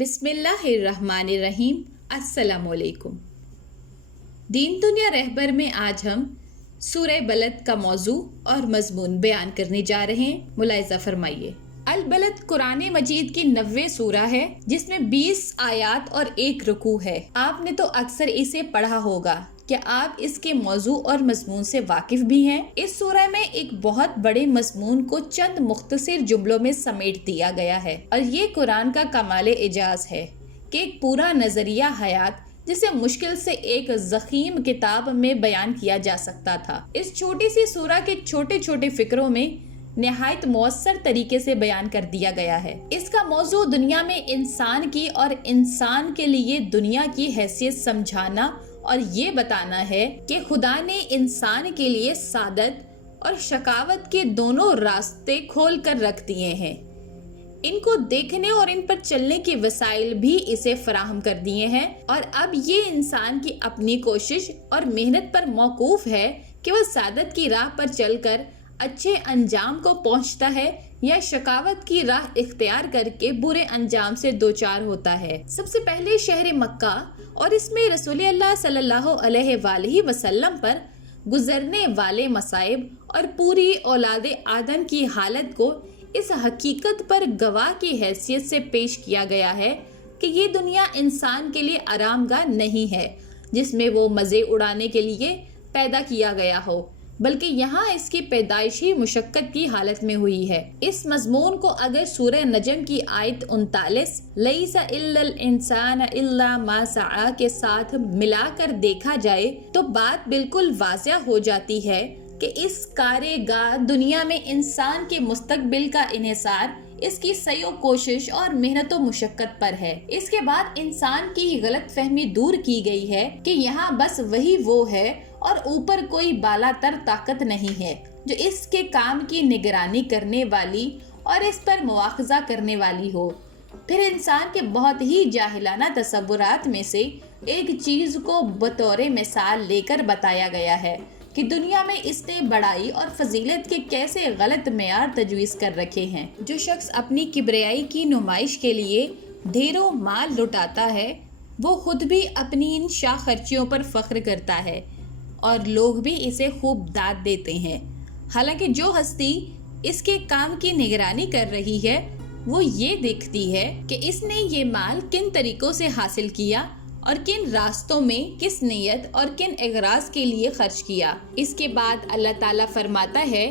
बिस्मिल्लाहिर्रहमानिर्रहीम। अस्सलाम वालेकुम। दीन दुनिया रहबर में आज हम सूरह बलद का मौजू और मजमून बयान करने जा रहे हैं। मुलाहिज़ा फरमाइए। अल बलद कुरान मजीद की 90 सूरा है, जिसमें 20 आयात और 1 रुकू है। आपने तो अक्सर इसे पढ़ा होगा। क्या आप इसके मौजू और मजमून से वाकिफ भी हैं? इस सूरह में एक बहुत बड़े मजमून को चंद मुख्तसर जुमलों में समेट दिया गया है, और ये कुरान का कमाल एजाज है कि एक पूरा नजरिया हयात जिसे मुश्किल से एक ज़ख़ीम किताब में बयान किया जा सकता था, इस छोटी सी सूरह के छोटे छोटे फिक्रों में निहायत मौसर तरीके से बयान कर दिया गया है। इसका मौजू दुनिया में इंसान की और इंसान के लिए दुनिया की हैसियत समझाना और ये बताना है कि खुदा ने इंसान के लिए सादत और शकावत के दोनों रास्ते खोल कर रख दिए हैं। इनको देखने और इन पर चलने के वसाइल भी इसे फराहम कर दिए हैं, और अब ये इंसान की अपनी कोशिश और मेहनत पर मौकूफ है कि वह सादत की राह पर चलकर अच्छे अंजाम को पहुंचता है या शकावत की राह इख्तियार करके बुरे अंजाम से दो चार होता है। सबसे पहले शहर मक्का और इसमें रसूल अल्लाह सल्लल्लाहु अलैहि वसल्लम पर गुजरने वाले मसाइब और पूरी औलाद आदम की हालत को इस हकीकत पर गवाह की हैसियत से पेश किया गया है कि ये दुनिया इंसान के लिए आरामगाह नहीं है जिसमें वो मज़े उड़ाने के लिए पैदा किया गया हो, बल्कि यहाँ इसकी पैदाइश ही मुशक्कत की हालत में हुई है। इस मजमून को अगर सूरह नजम की आयत 39 लैसा इल्लल इंसान इल्ला मा सआ के साथ मिलाकर देखा जाए तो बात बिल्कुल वाज़िह हो जाती है कि इस कारेगाह दुनिया में इंसान के मुस्तकबिल का इन्हिसार इसकी सयो कोशिश और मेहनत मुशक्कत पर है। इसके बाद इंसान की गलत फहमी दूर की गई है कि यहाँ बस वही वो है और ऊपर कोई बालातर ताकत नहीं है जो इसके काम की निगरानी करने वाली और इस पर मुआखजा करने वाली हो। फिर इंसान के बहुत ही जाहिलाना तसव्वुरात में से एक चीज को बतौर मिसाल लेकर बताया गया है कि दुनिया में इसने बड़ाई और फजीलत के कैसे गलत मेयार तजवीज़ कर रखे हैं। जो शख्स अपनी किबरियाई की नुमाइश के लिए ढेरों माल लुटाता है, वो खुद भी अपनी इन शाह खर्चियों पर फख्र करता है और लोग भी इसे खूब दाद देते हैं। हालांकि जो हस्ती इसके काम की निगरानी कर रही है वो ये देखती है कि इसने ये माल किन तरीकों से हासिल किया और किन रास्तों में किस नीयत और किन एगराज के लिए खर्च किया। इसके बाद अल्लाह ताला फरमाता है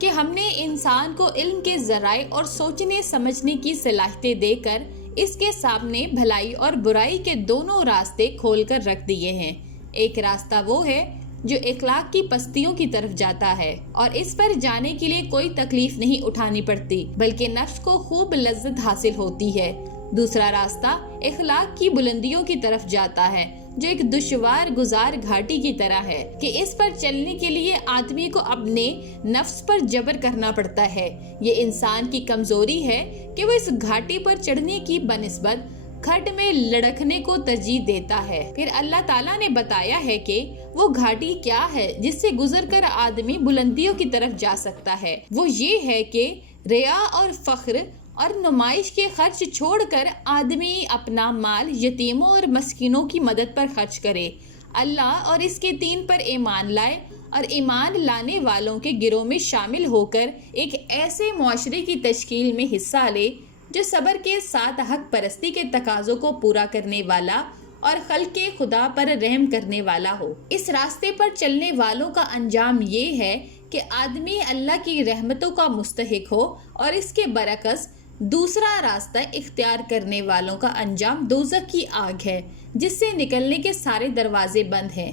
कि हमने इंसान को इल्म के ज़राए और सोचने समझने की सलाहियतें देकर इसके सामने भलाई और बुराई के दोनों रास्ते खोल कर रख दिए हैं। एक रास्ता वो है जो इखलाक की पस्तियों की तरफ जाता है और इस पर जाने के लिए कोई तकलीफ नहीं उठानी पड़ती, बल्कि नफ्स को खूब लज्जत हासिल होती है। दूसरा रास्ता इखलाक की बुलंदियों की तरफ जाता है, जो एक दुश्वार गुजार घाटी की तरह है कि इस पर चलने के लिए आदमी को अपने नफ्स पर जबर करना पड़ता है। ये इंसान की कमजोरी है कि वो इस घाटी पर चढ़ने की बनिस्बत खड्ड में लड़कने को तरजीह देता है। फिर अल्लाह ताला ने बताया है कि वो घाटी क्या है जिससे गुजर कर आदमी बुलंदियों की तरफ जा सकता है। वो ये है कि रिया और फख्र और नुमाइश के खर्च छोड़कर आदमी अपना माल यतीमों और मस्कीनों की मदद पर खर्च करे, अल्लाह और इसके दीन पर ईमान लाए और ईमान लाने वालों के गिरोह में शामिल होकर एक ऐसे मुआशरे की तश्कील में हिस्सा ले जो सब्र के साथ हक परस्ती के तकाज़ों को पूरा करने वाला और खल्क़े खुदा पर रहम करने वाला हो। इस रास्ते पर चलने वालों का अंजाम ये है कि आदमी अल्लाह की रहमतों का मुस्तहिक हो, और इसके बरअक्स दूसरा रास्ता इख्तियार करने वालों का अंजाम दोज़ख की आग है जिससे निकलने के सारे दरवाजे बंद हैं।